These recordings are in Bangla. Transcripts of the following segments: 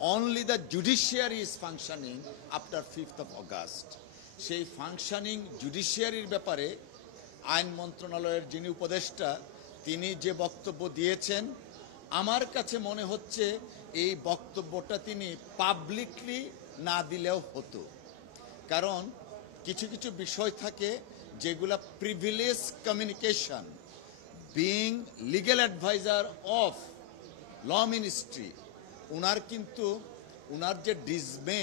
only the judiciary is functioning after 5th of August. সেই ফাংশনিং জুডিশিয়ারির ব্যাপারে আইন মন্ত্রণালয়ের যিনি উপদেষ্টা তিনি যে বক্তব্য দিয়েছেন, আমার কাছে মনে হচ্ছে এই বক্তব্যটা তিনি পাবলিকলি না দিলেও হতো। কারণ কিছু কিছু বিষয় থাকে যেগুলা privilege communication, being legal adviser of law ministry, উনার যে ডিসমে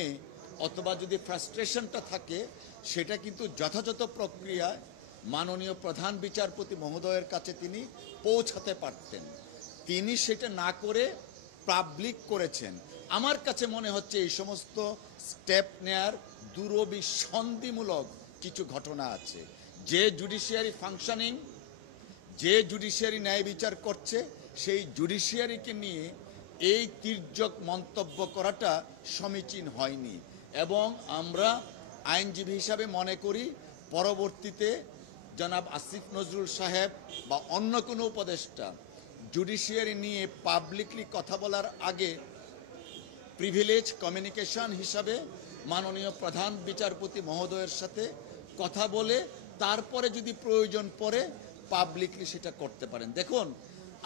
অথবা যদি ফ্রাস্ট্রেশনটা থাকে সেটা কিন্তু যথাযথ প্রক্রিয়ায় মাননীয় প্রধান বিচারপতি মহোদয়ের কাছে তিনি পৌঁছাতে পারতেন। তিনি সেটা না করে পাবলিক করেছেন। আমার কাছে মনে হচ্ছে এই সমস্ত স্টেপ নেয়ার দুরভিসন্ধিমূলক কিছু ঘটনা আছে। যে জুডিশিয়ারি ফাংশনিং, যে জুডিশিয়ারি ন্যায় বিচার করছে, সেই জুডিশিয়ারিকে নিয়ে এই তির্যক মন্তব্য করাটা সমীচীন হয়নি। এবং আমরা আইনজীবী হিসাবে মনে করি পরবর্তীতে জনাব আসিফ নজরুল সাহেব বা অন্য কোনো উপদেষ্টা জুডিশিয়ারি নিয়ে পাবলিকলি কথা বলার আগে প্রিভিলেজ কমিউনিকেশন হিসাবে মাননীয় প্রধান বিচারপতি মহোদয়ের সাথে কথা বলে তারপরে যদি প্রয়োজন পড়ে পাবলিকলি সেটা করতে পারেন। দেখুন,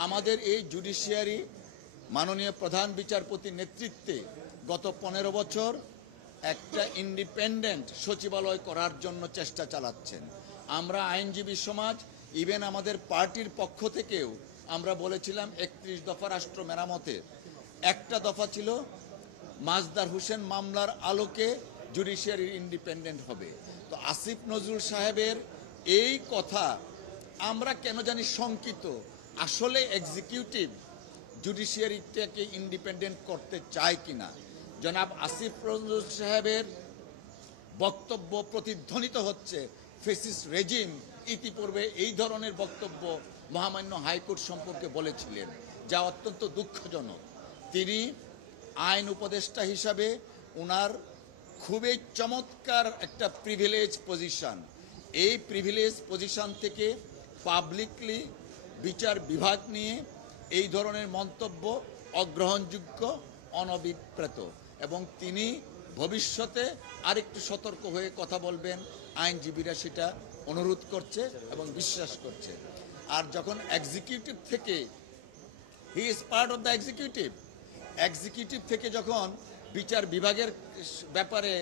আমাদের এই জুডিশিয়ারি মাননীয় প্রধান বিচারপতির নেতৃত্বে গত 15 বছর একটা ইন্ডিপেন্ডেন্ট সচিবালয় করার জন্য চেষ্টা চালাচ্ছেন। আমরা আইনজীবী সমাজ, ইভেন আমাদের পার্টির পক্ষ থেকেও আমরা বলেছিলাম 31 দফা রাষ্ট্র মেরামতের একটা দফা ছিল মাজদার হোসেন মামলার আলোকে জুডিশিয়ারি ইন্ডিপেন্ডেন্ট হবে। তো আসিফ নজরুল সাহেবের এই কথা আমরা কেন জানি শঙ্কিত, আসলে এক্সিকিউটিভ জুডিশিয়ারিটাকে ইন্ডিপেন্ডেন্ট করতে চায় কিনা। জনাব আসিফ নজরুল সাহেবের বক্তব্য প্রতিধ্বনিত হচ্ছে ফেসিস্ট রেজিম ইতিপূর্বে এই ধরনের বক্তব্য মহামান্য হাইকোর্ট সম্পর্কে বলেছিলেন, যা অত্যন্ত দুঃখজনক। তিনি আইন উপদেষ্টা হিসাবে ওনার খুবই চমৎকার একটা প্রিভিলেজ পজিশন, এই প্রিভিলেজ পজিশন থেকে পাবলিকলি বিচার বিভাগ নিয়ে এই ধরনের মন্তব্য অগ্রহণযোগ্য, অনভিপ্রেত। এবং তিনি ভবিষ্যতে আরেকটু সতর্ক হয়ে কথা বলবেন, আইনজীবীরা সেটা অনুরোধ করছে এবং বিশ্বাস করছে। আর যখন এক্সিকিউটিভ থেকে, he is part of the executive থেকে যখন বিচার বিভাগের ব্যাপারে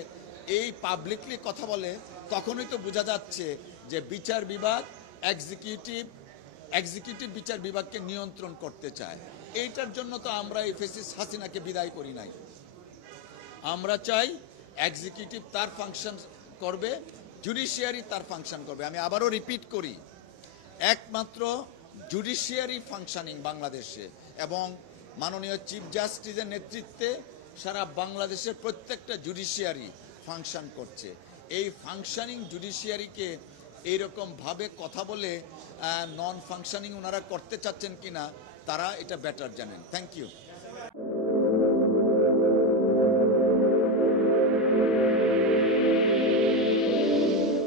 এই পাবলিকলি কথা বলে, তখনই তো বোঝা যাচ্ছে যে বিচার বিভাগ এক্সিকিউটিভ বিচার বিভাগকে নিয়ন্ত্রণ করতে চায়। এইটার জন্য তো আমরা এই ফেসিস্ট হাসিনাকে বিদায় করি নাই। আমরা চাই এক্সিকিউটিভ তার ফাংশন করবে, জুডিশিয়ারি তার ফাংশন করবে। আমি আবারও রিপিট করি, একমাত্র জুডিশিয়ারি ফাংশনিং বাংলাদেশে এবং মাননীয় চিফ জাস্টিসের নেতৃত্বে সারা বাংলাদেশের প্রত্যেকটা জুডিশিয়ারি ফাংশন করছে। এই ফাংশনিং জুডিশিয়ারিকে এইরকমভাবে কথা বলে নন ফাংশনিং ওনারা করতে চাচ্ছেন কিনা তারা এটা বেটার জানেন। Thank you.